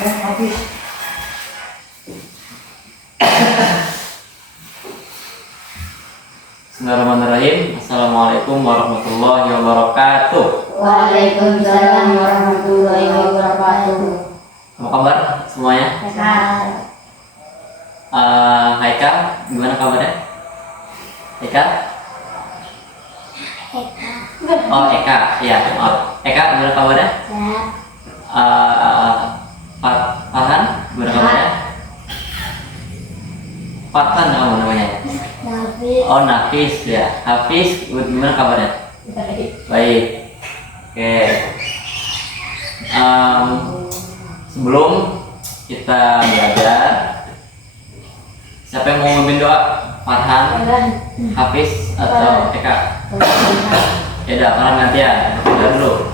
Habis. Bismillahirrahmanirrahim. Assalamualaikum warahmatullahi wabarakatuh. Waalaikumsalam warahmatullahi wabarakatuh. Apa kabar semuanya? Haikal, gimana kabarnya? Haikal? Oh, Eka, ya, maaf. Eka, gimana kabarnya? Farhan, gimana kabarnya? Farhan kamu namanya? Oh, Nafis ya. Hafiz, gimana kabarnya? Baik. Oke. Sebelum kita belajar, siapa yang mau memimpin doa? Farhan, Hafiz, atau Eka? Ya udah, Farhan nanti ya. Kita dulu.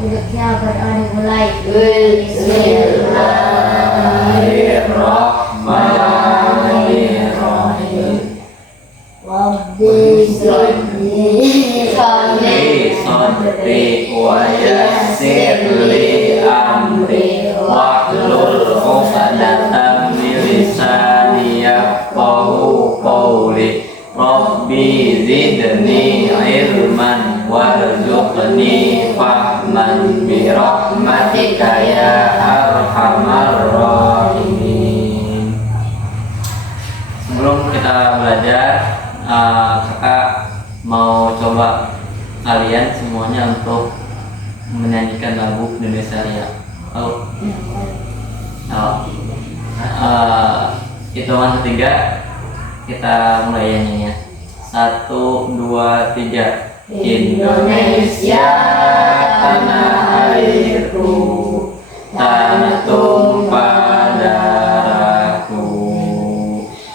Duduknya berdoa dimulai. Bismillahirrahmanirrahim. Rabbi sholli Sadri wa yassir li amri wahlul 'uqdatam min lisani yafqahu qawli. Rabbi zidni ilman warzuqni fahman bi rahmatika ya arhamar rahimin. Sebelum kita belajar, kakak mau coba kalian semuanya untuk menyanyikan lagu Indonesia Raya. Hitungan ketiga kita mulai nyanyinya. 1, 2, 3. Indonesia tanah airku, tanah tumpah darahku.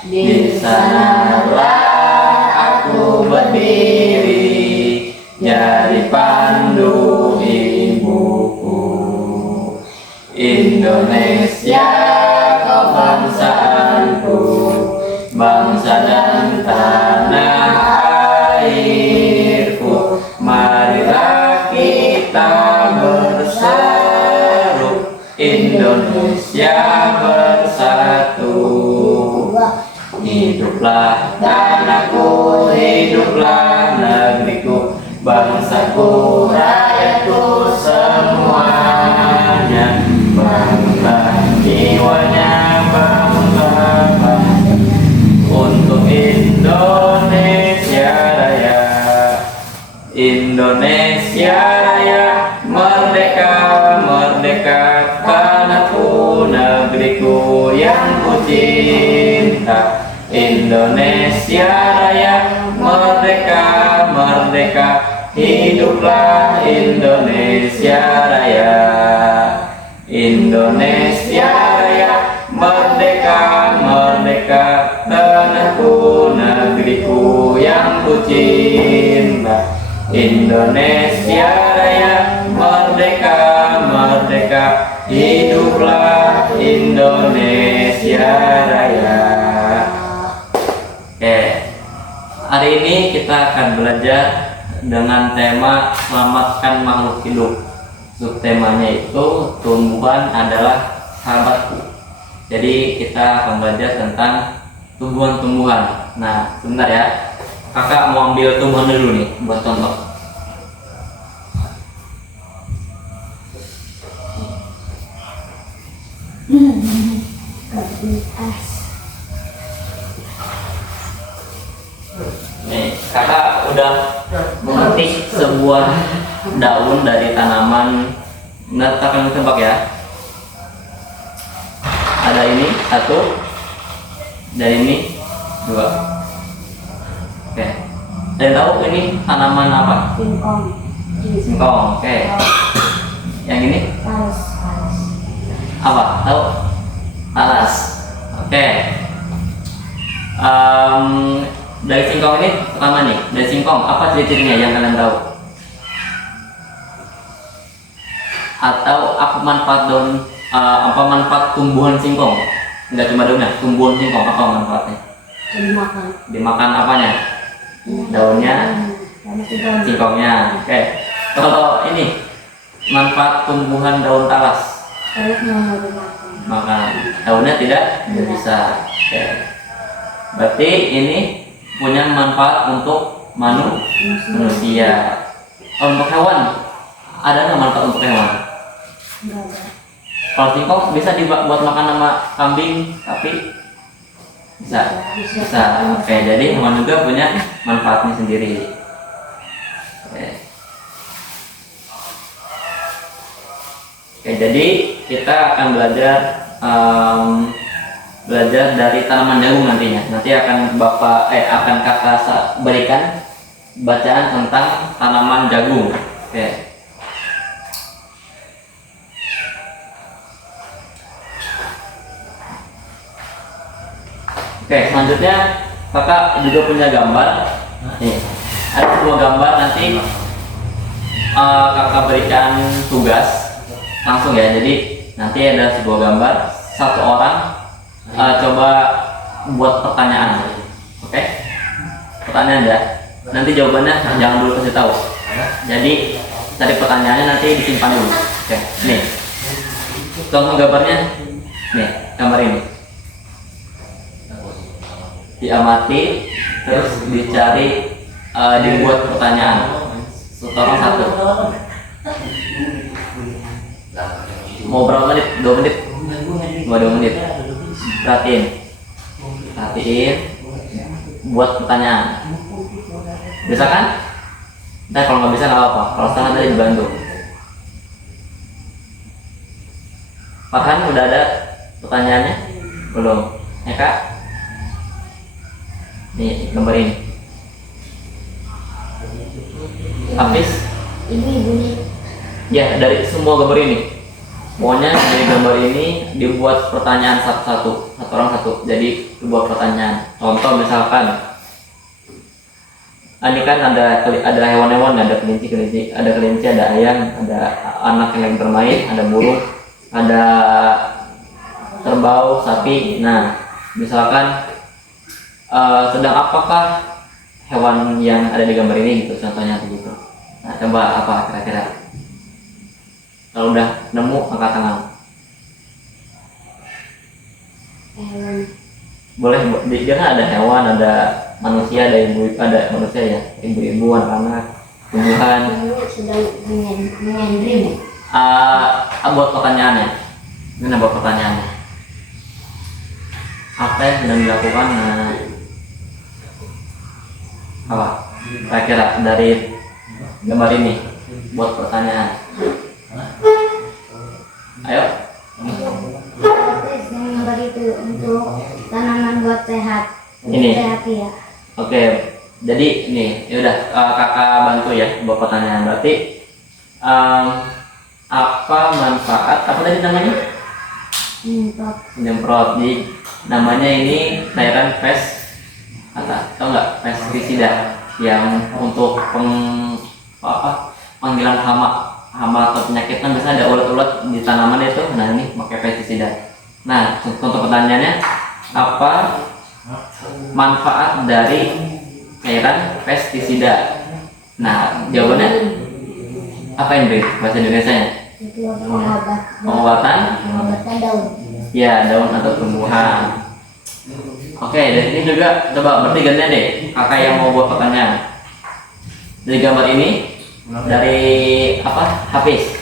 Di sanalah aku berdiri, jadi pandu ibuku. Indonesia kebangsaanku, bangsa dan tanah airku. Marilah kita berseru, Indonesia bersatu. Hiduplah tanahku, hiduplah negeriku, bangsaku, rakyatku semuanya. Bangga jiwanya, bangga untuk Indonesia Raya. Indonesia Raya, merdeka, merdeka, tanahku, negeriku yang ku cinta. Indonesia Raya, merdeka, merdeka, hiduplah Indonesia Raya. Indonesia Raya, merdeka, merdeka, tanahku, negeriku yang ku cinta. Indonesia Raya, merdeka, merdeka, hiduplah Indonesia Raya. Oke, hari ini kita akan belajar dengan tema selamatkan makhluk hidup. Subtemanya itu tumbuhan adalah sahabatku. Jadi kita akan belajar tentang tumbuhan-tumbuhan. Nah, sebentar ya. Kakak mau ambil tumbuhan dulu nih buat contoh. Nih, kakak udah memetik sebuah daun dari tanaman. Nah, kita akan tebak ya. Ada ini 1, dan ini 2. Oke. Saya tahu ini tanaman apa? Singkong. Singkong. Oke. Yang ini Talas. apa? Tahu? Talas. Oke. Dari singkong ini pertama nih. Dari singkong apa ciri-cirinya yang kalian tahu? Atau apa manfaat daun? Apa manfaat tumbuhan singkong? Enggak cuma daunnya, tumbuhan singkong apa manfaatnya? Dimakan. Dimakan apanya? Daunnya, Sama singkong. singkongnya. Oke. Kalau ini manfaat tumbuhan daun talas, Terus mau dimakan. maka daunnya tidak bisa. Oke. Berarti ini punya manfaat untuk manusia. Untuk hewan ada nggak manfaat untuk hewan? Enggak ada. Kalau singkong bisa dibuat makan sama kambing, tapi bisa. Bisa. Oke, jadi hewan juga punya manfaatnya sendiri. Oke. Oke, jadi kita akan belajar dari tanaman jagung nantinya. Nanti akan akan kakak berikan bacaan tentang tanaman jagung. Oke. Oke, selanjutnya kakak juga punya gambar. Nih, ada sebuah gambar nanti kakak berikan tugas langsung ya. Jadi nanti ada sebuah gambar, satu orang coba buat pertanyaan. Oke, pertanyaan ya. Nanti jawabannya jangan dulu kasih tahu. Jadi tadi pertanyaannya nanti disimpan dulu. Oke, nih contoh gambarnya. Nih gambar ini. Diamati, terus dicari, dibuat pertanyaan. Orang satu. Mau berapa menit? 2 menit? 2 menit. Perhatiin, buat pertanyaan. Bisa kan? Nah, kalau nggak bisa nggak apa-apa. Kalau salah nanti dibantu. Farhan udah ada pertanyaannya? Belum? Ya kak? Nih gambar ini. Habis? Ibu nih. Ya, dari semua gambar ini. Pokoknya dari gambar ini dibuat pertanyaan satu orang satu. Jadi dibuat pertanyaan. Contoh misalkan, ini kan ada hewan-hewan, ada kelinci, ada ayam, ada anak yang lagi bermain, ada burung, ada kerbau, sapi. Nah, misalkan sedang apakah hewan yang ada di gambar ini gitu, contohnya begitu. Nah, coba apa kira-kira? Kalau udah nemu angkat tangan. Hewan. Boleh, dia kan ada hewan, ada manusia, ada manusia ya, ibu-ibu, anak-anak, tumbuhan. Kamu sedang mengendrim. Buat pertanyaannya. Ini buat pertanyaannya. Apa yang sedang dilakukan? Apa? Kira-kira dari gambar ini buat pertanyaan. Ayo. Gambar itu untuk tanaman buat sehat. Ini. Sehat ya. Oke. Jadi nih, yaudah kakak bantu ya buat pertanyaan. Berarti apa manfaat? Apa tadi namanya? Nyemprot. Jadi namanya ini cairan tau nggak, pestisida yang untuk panggilan hama atau penyakit. Kan biasanya ada ulat-ulat di tanaman itu. Nah ini pakai pestisida. Nah untuk pertanyaannya, apa manfaat dari cairan pestisida? Nah jawabannya apa ini bahasa Indonesianya? Itu Pengobatan daun. ya, daun atau tumbuhan. Oke, dari ini juga coba bertiganya deh kakak yang mau buat pertanyaan. Dari gambar ini, dari apa? Hafiz.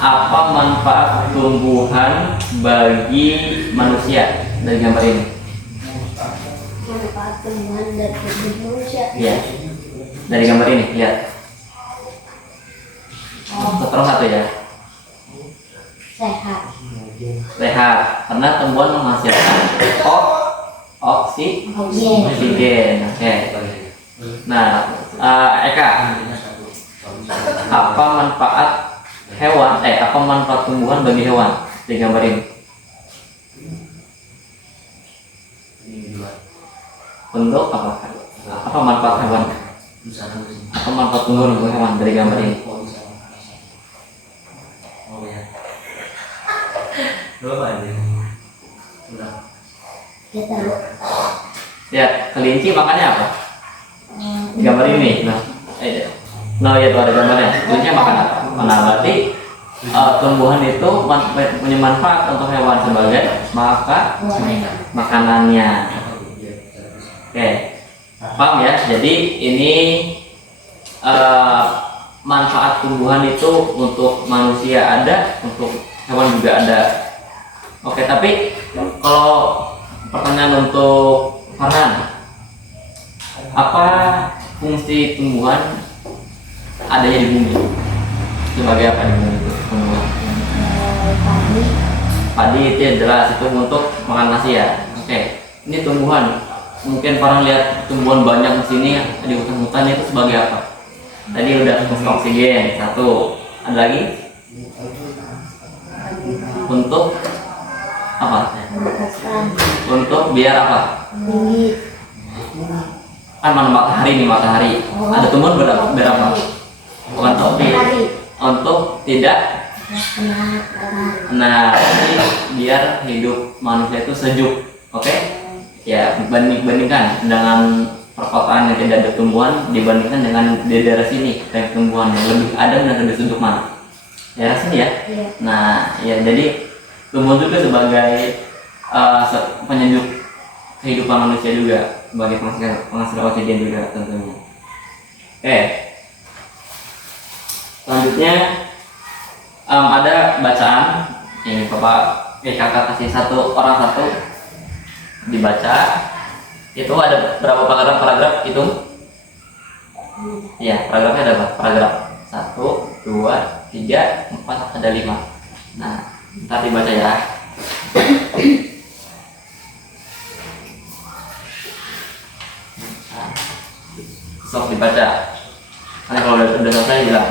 Apa manfaat tumbuhan bagi manusia dari gambar ini? Manfaat tumbuhan dari manusia. Iya. Dari gambar ini, lihat. Terus satu ya. Sehat, karena tumbuhan menghasilkan oksigen. Oke. Nah, Eka, apa manfaat apa manfaat tumbuhan bagi hewan di gambar ini? Untuk apa? Apa manfaat hewan? Apa manfaat tumbuhan bagi hewan dari gambar ini? Kita Lihat, kelinci makannya apa? gambar ini. Nah ya tuh ada gambarnya. Tulisnya makan apa? Nah berarti tumbuhan itu punya manfaat untuk hewan sebagai makanannya. Oke, paham ya? Jadi ini manfaat tumbuhan itu untuk manusia ada, untuk hewan juga ada. Oke, tapi kalau pertanyaan untuk Farhan, apa fungsi tumbuhan adanya di bumi? Sebagai apa di bumi itu? Tumbuhan. Padi itu jelas itu untuk makan nasi ya. Oke, ini tumbuhan. Mungkin orang lihat tumbuhan banyak di sini di hutan-hutan itu sebagai apa? Tadi udah fungsi oksigen satu. Ada lagi? Untuk apa? Untuk biar apa? Kan mana matahari nih matahari. Ada tumbuhan berapa? Bukan topi. Untuk tidak. Nah, ini biar hidup manusia itu sejuk. Oke? Ya bandingkan dengan perkotaan yang tidak ada tumbuhan dibandingkan dengan di daerah sini kayak tumbuhan yang lebih adem dan lebih sejuk mana? Daerah sini ya. Nah, ya jadi tumbuhan juga sebagai penyejuk kehidupan manusia juga, sebagai penghasil oksigen juga tentunya. Oke. Selanjutnya ada bacaan ini kakak kasih satu dibaca. Itu ada berapa paragraf itu? Iya, paragrafnya ada berapa? Paragraf 1, 2, 3, 4, ada 5. Nah, ntar dibaca ya. Sok dibaca. Nanti kalau udah selesai bilang.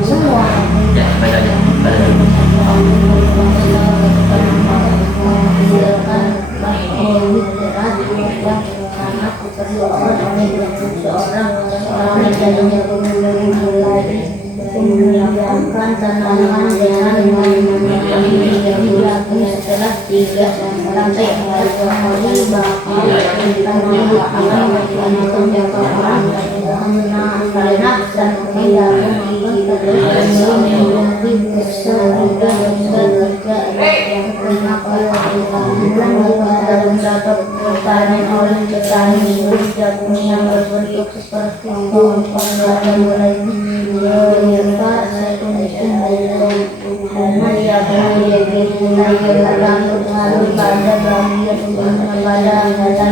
Semua. Ya, baca aja. Menyiapkan tanaman dengan setelah 3 sampai 4 hari bakal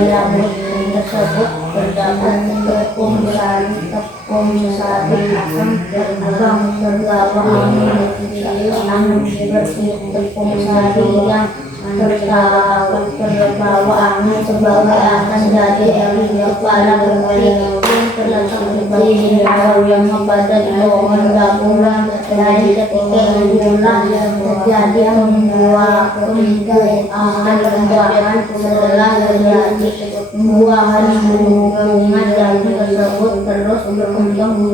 yang berbentuk seperti tersebut terdapat tepung sari seperti tepung sari yang terbawa angin sebagai akan jadi kepala berkali terletak di bawah yang kepada pohon gabungan dari ketika bulan terjadi membuah akan perbuahan setelah terjadi pembuahan bunga jagung tersebut terus berkembang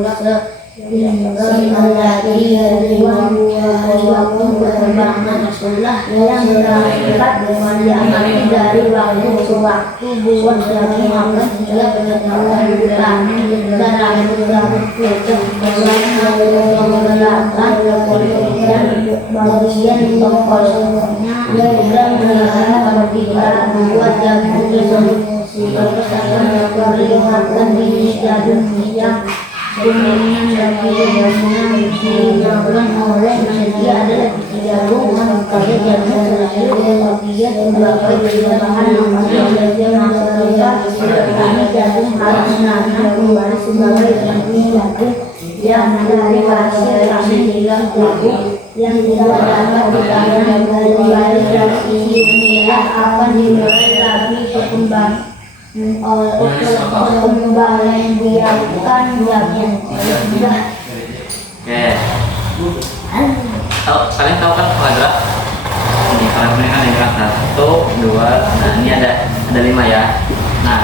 sehingga menjadi waktu perkembangan setelah yang berangkat diamati dari waktu ke waktu buah jagung akan siap panen dan rambut putih menggerakkan dan bagian pokoknya dan melihat buah jagung tersebut terus akan memperlihatkan biji jagung yang dominan bagi jagungan dilakukan oleh manusia adalah biji jagung pada jagung tersebut dia sebagai bahan makanan bagi masyarakat kami jagung harus menanam kembali sebagai biji jagung yang dari hasil kami hilang jagung yang tidak dapat ditanam kembali dari sisi inilah akan dimulai lagi perkembangan kembali biarkan jagung. Kalian tahu kan paragraf ini paragrafnya kan yang kata 1, 2, nah ini ada 5 ya. Nah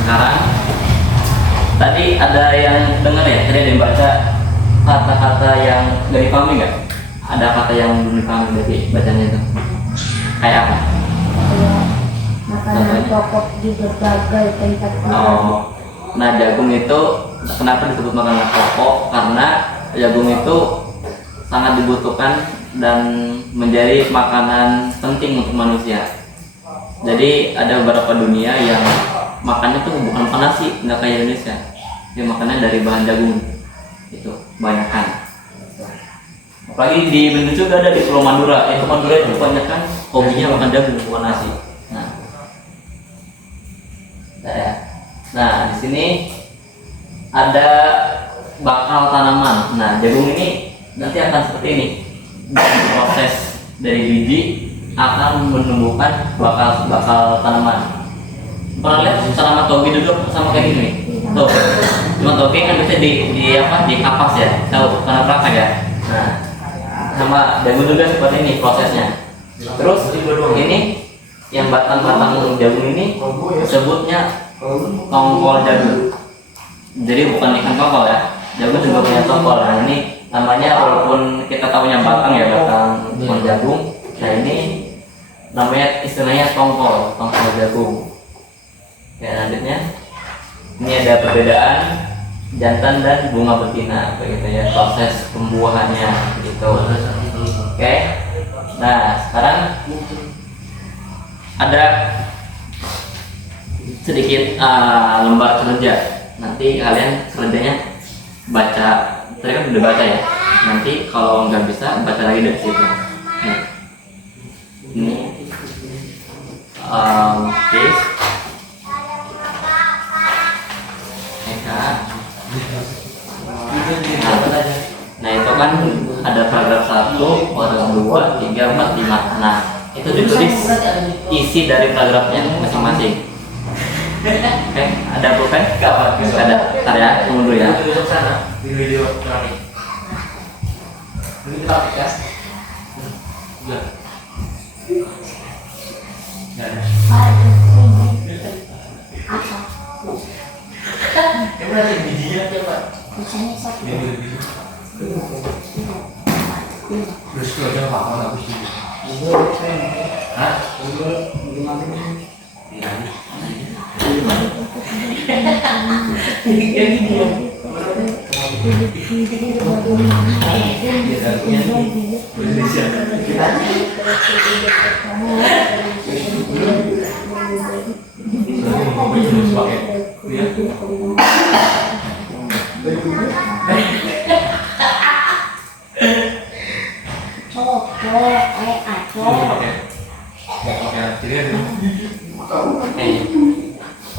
sekarang Tadi ada yang dengar ya? Tadi ada yang baca kata-kata yang gak dipahami nggak? Ada kata yang belum dipahami dari bacanya itu? Kayak apa? Kayak makanan Contohnya? pokok di berbagai tempat Oh, nah jagung itu kenapa disebut makanan pokok? Karena jagung itu sangat dibutuhkan dan menjadi makanan penting untuk manusia. Jadi ada beberapa dunia yang makannya tuh bukan makan nasi, nggak kayak Indonesia. Dia makannya dari bahan jagung, itu kebanyakan. Apalagi di Indonesia juga ada di Pulau Madura. Itu Madura itu kebanyakan hobinya makan jagung bukan nasi. Nah, ya. Nah, di sini ada bakal tanaman. Nah, jagung ini nanti akan seperti ini. Proses dari biji akan menumbuhkan bakal tanaman. Pernah lihat tanaman toge dulu sama kayak gini? Tuh, cuma toge kan bisa di apa? Di kapas ya. Tahu karena praktek ya. Nah, sama jagung juga seperti ini prosesnya. Terus ini yang batang-batang jagung ini sebutnya tongkol jagung. Jadi bukan ikan tongkol ya. Jagung juga punya tongkol. Nah, ini namanya walaupun kita tahunya batang ya, batang jagung. Nah, ini namanya istilahnya tongkol jagung. Ya, selanjutnya ini ada perbedaan jantan dan bunga betina begitu ya, proses pembuahannya gitu. Oke. Nah, sekarang ada sedikit lembar kerja. Nanti kalian kerjanya baca, tadi kan udah baca ya. Nanti kalau nggak bisa baca lagi dari situ. Nah, ini case Nah, itu kan ada paragraf 1, paragraf 2, 3, 4, 5. Nah, itu ditulis isi dari paragrafnya masing-masing. Oke, ada pulpen? Ada. Ntar ya, tunggu dulu ya. Di video terakhir. Ini kita aplikasi. Enggak. Enggak ada. Yang berarti bijinya apa? Biasanya satu. Terus kalau ada apa-apa nggak bisa. Hah?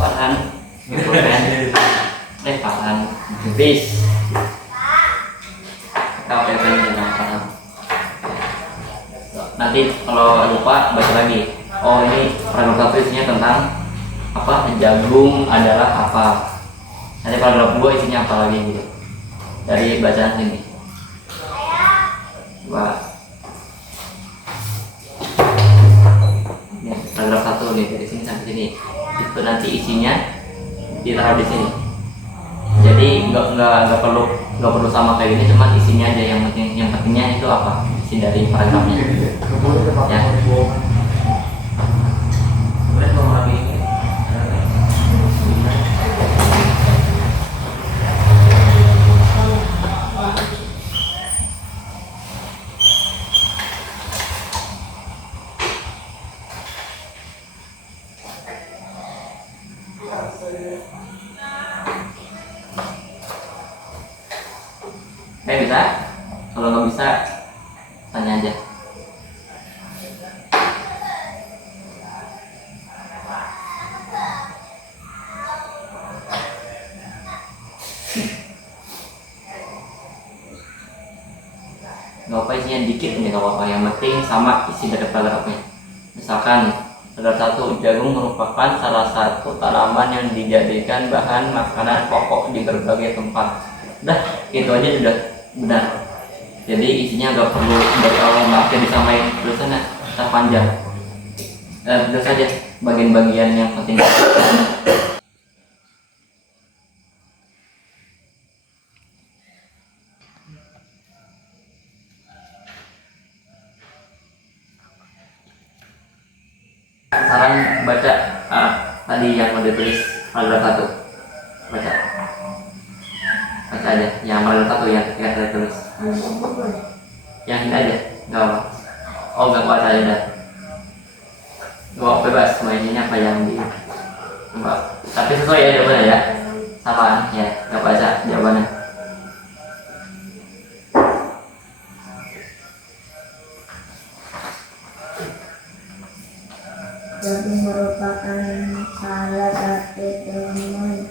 Pahan, pahan, bis. Pakai pensil pahan. Nanti kalau lupa baca lagi. Oh, ini paragraf isinya tentang apa? Jagung adalah apa? Nanti paragraf 2 isinya apa lagi gitu. Dari bacaan sini. Wah. Paragraf 1 nih dari sini sampai sini. Itu nanti isinya ditaruh di sini. Jadi nggak perlu sama kayak gini, cuma isinya aja yang pentingnya itu apa isi dari paragrafnya. Ya. Kemudian nomor lagi. Bisa? Kalau nggak bisa, tanya aja. Nggak apa isinya dikit ini nggak apa-apa. Yang penting sama isi dari paragrafnya. Misalkan paragraf 1, jagung merupakan salah satu tanaman yang dijadikan bahan makanan pokok di berbagai tempat. Udah, itu aja sudah benar. Jadi isinya nggak perlu dari awal makin disamain tulisannya kita panjang. Terus saja bagian-bagian yang penting. Sekarang baca tadi yang udah ditulis paragraf 1. Baca aja yang paragraf 1 yang kita tulis. Yang ini aja, nggak apa. Oh nggak baca aja dah. Gua bebas mainnya apa yang di. Tapi sesuai ya jawabannya ya. Sama ya, nggak baca jawabannya. Jagung merupakan salah satu teman.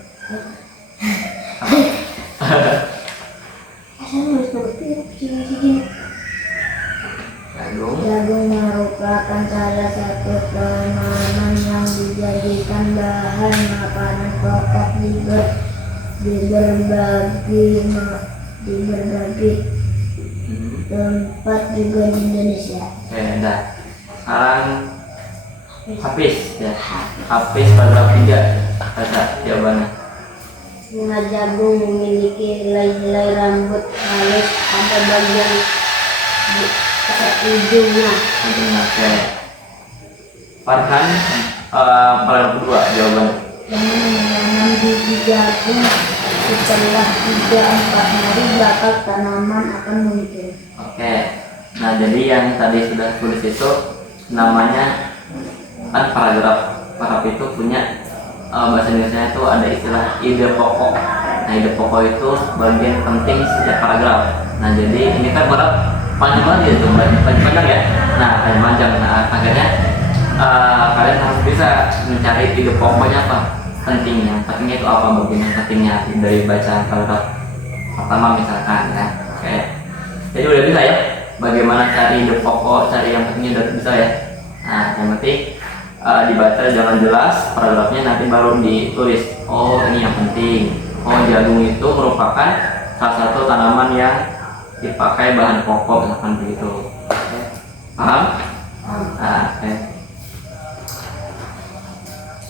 Jagung merupakan salah satu tanaman yang dijadikan bahan makanan pokok di berbagai tempat juga di Indonesia. Oke, dah. Sekarang habis ya. Habis paragraf 3. Baca jawabannya. Bunga jagung memiliki helai-helai rambut halus pada bagian ujungnya. Oke. Farhan, paragraf 2 jawabannya. Dengan menanam biji jagung setelah 3-4 hari bakal tanaman akan muncul. Oke. Nah, jadi yang tadi sudah tulis itu namanya kan paragraf itu punya bahasa Indonesia itu ada istilah ide pokok. Nah, ide pokok itu bagian penting setiap paragraf. Nah, jadi ini kan panjang banget itu, panjang ya. Nah, panjang. Nah, akhirnya kalian harus bisa mencari ide pokoknya apa, pentingnya itu apa, bagian pentingnya dari baca paragraf pertama misalkan ya. Oke. Jadi udah bisa ya. Bagaimana cari ide pokok, cari yang pentingnya udah bisa ya. Nah, yang penting dibaca jangan jelas paragrafnya, nanti baru ditulis. Oh, ini yang penting. Oh, jagung itu merupakan salah satu tanaman yang dipakai bahan pokok misalkan begitu. Oke. Paham? Nah, oke.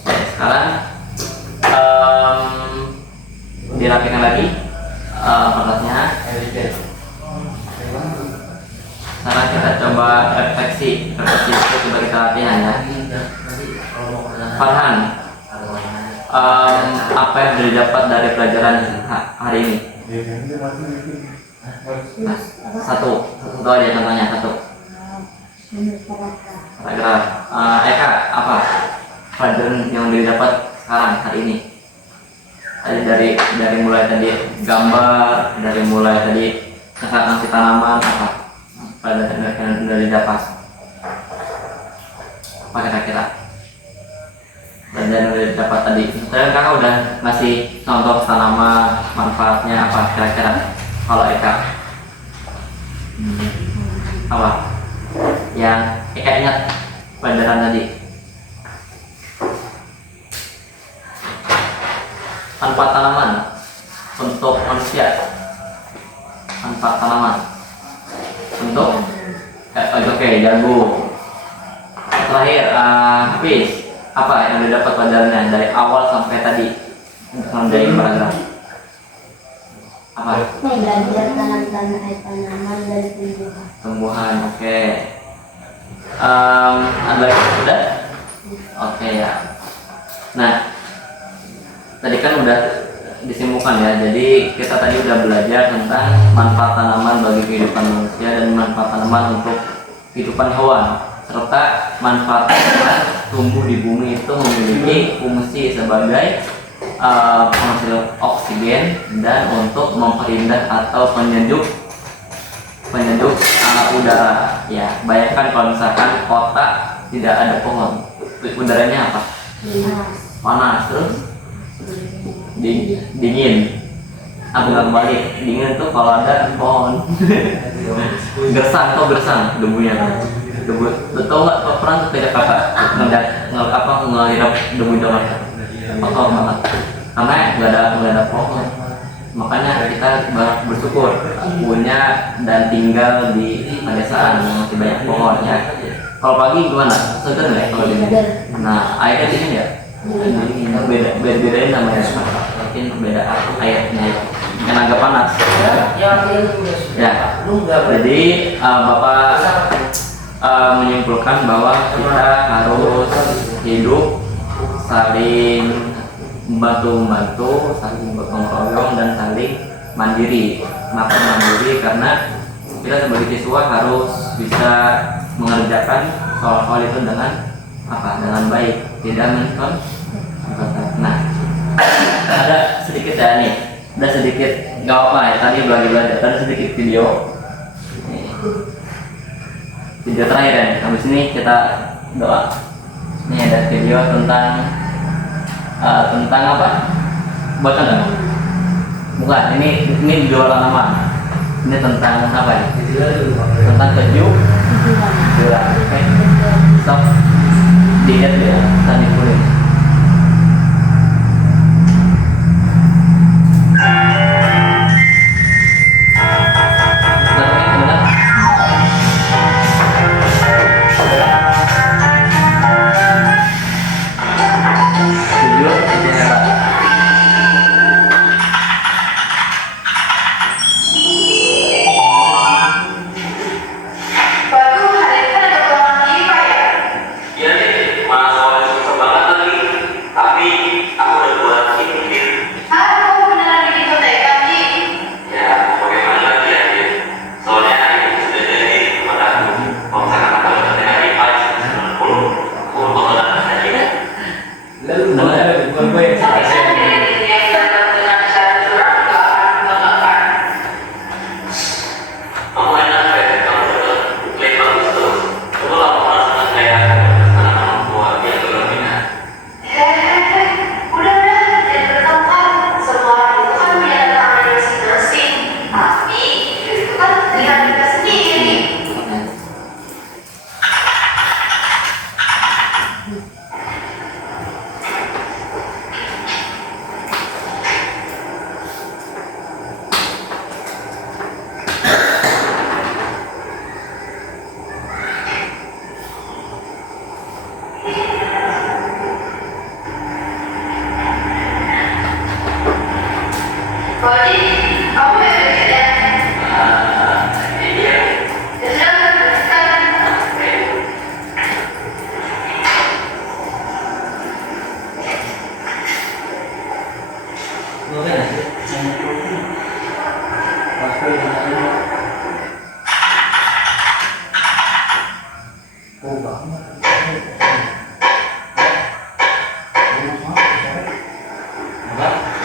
Sekarang dirapikan lagi paragrafnya. Sekarang kita coba refleksi itu coba kita latihan ya. Farhan, apa yang didapat dari pelajaran hari ini? Satu aja contohnya, satu paragraf. Eka, apa pelajaran yang didapat sekarang hari ini? Dari mulai tadi gambar, dari mulai tadi ngasih tanaman, apa pelajaran yang didapat? Apa kira-kira pelajaran yang didapat tadi? Saya kakak udah ngasih contoh tanaman, manfaatnya apa kira-kira? Kalau Eka apa yang Eka ingat pelajaran tadi? Manfaat tanaman untuk manusia, manfaat tanaman untuk oke, jagung. Terakhir habis apa yang didapat pelajarannya dari awal sampai tadi dari paragraf? Apa? Belajar tanaman dan Tumbuhan, oke. Ada lagi sudah? Oke ya. Nah, tadi kan udah disimpulkan ya. Jadi kita tadi udah belajar tentang manfaat tanaman bagi kehidupan manusia dan manfaat tanaman untuk kehidupan hewan, serta manfaat tumbuh di bumi itu memiliki fungsi sebagai penghasil oksigen dan untuk memperindah atau penyejuk udara. Ya, bayangkan kalau misalkan kota tidak ada pohon, udaranya apa? Panas, terus dingin. Aku nggak kembali, dingin tuh kalau ada pohon. gersang debunya. Betul nggak? Pernah tuh kayak kakak ngelihat debu jalan kotor banget karena nggak ada pohon. Makanya kita bersyukur punya dan tinggal di pedesaan yang masih banyak pohon ya. Kalau pagi gimana? Segar nggak kalau dingin? Nah, airnya dingin ya? Bedain namanya mungkin beda airnya yang agak panas ya. Jadi Bapak menyimpulkan bahwa kita harus hidup, saling membantu, saling bergotong royong dan saling mandiri. Kenapa mandiri? Karena kita sebagai siswa harus bisa mengerjakan soal-soal itu dengan dengan baik, tidak menonton. Nah, ada sedikit ya nih, ada sedikit nggak apa ya, tadi belajar, ada sedikit video. Video terakhir ya, habis ini kita doa. Ini ada video tentang apa? Baca nggak? Bukan, ini video lama. Ini tentang apa ya? Tentang kejujuran. Oke, stop. Dilihat ya, tadi kulit.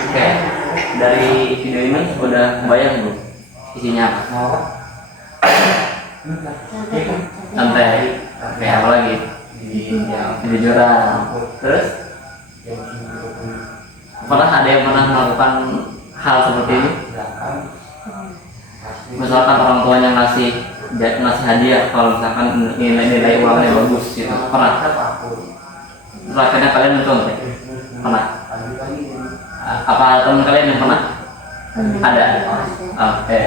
Oke, dari video ini udah kebayang belum isinya apa? Santai. Oke, apa lagi? Kejujuran. Terus? Pernah ada yang pernah melakukan hal seperti ini? Misalkan orang tuanya ngasih hadiah, kalau misalkan nilai uangnya bagus gitu, pernah? Terus akhirnya kalian mencontoh? Pernah? Apa teman kalian yang pernah? Ada? Oke.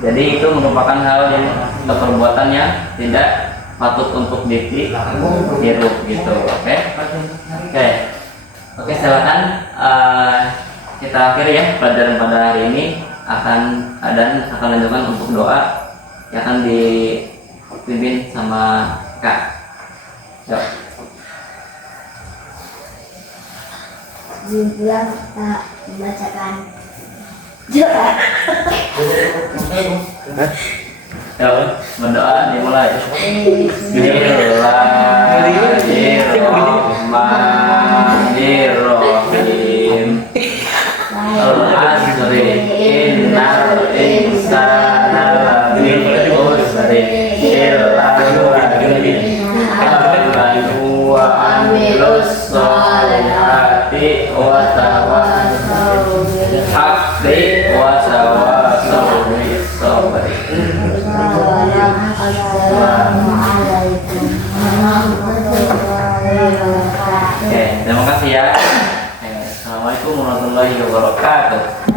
Jadi itu merupakan hal yang perbuatan yang tidak patut untuk ditiru gitu. Oke? Oke, silakan kita akhiri ya pelajaran pada hari ini. akan lanjutkan untuk doa yang akan dipimpin sama Kak. Yuk. Dimulai kita membacakan doa. Ya, berdoa dimulai. Bismillahirrahmanirrahim. Al-asri innal insana lafi khusri illa amanu wa amilus sholihati wa tawassaw bil haqqi wa tawassaw bis sabri. Assalamualaikum warahmatullahi wabarakatuh. Oke, terima kasih ya. Assalamualaikum warahmatullahi wabarakatuh.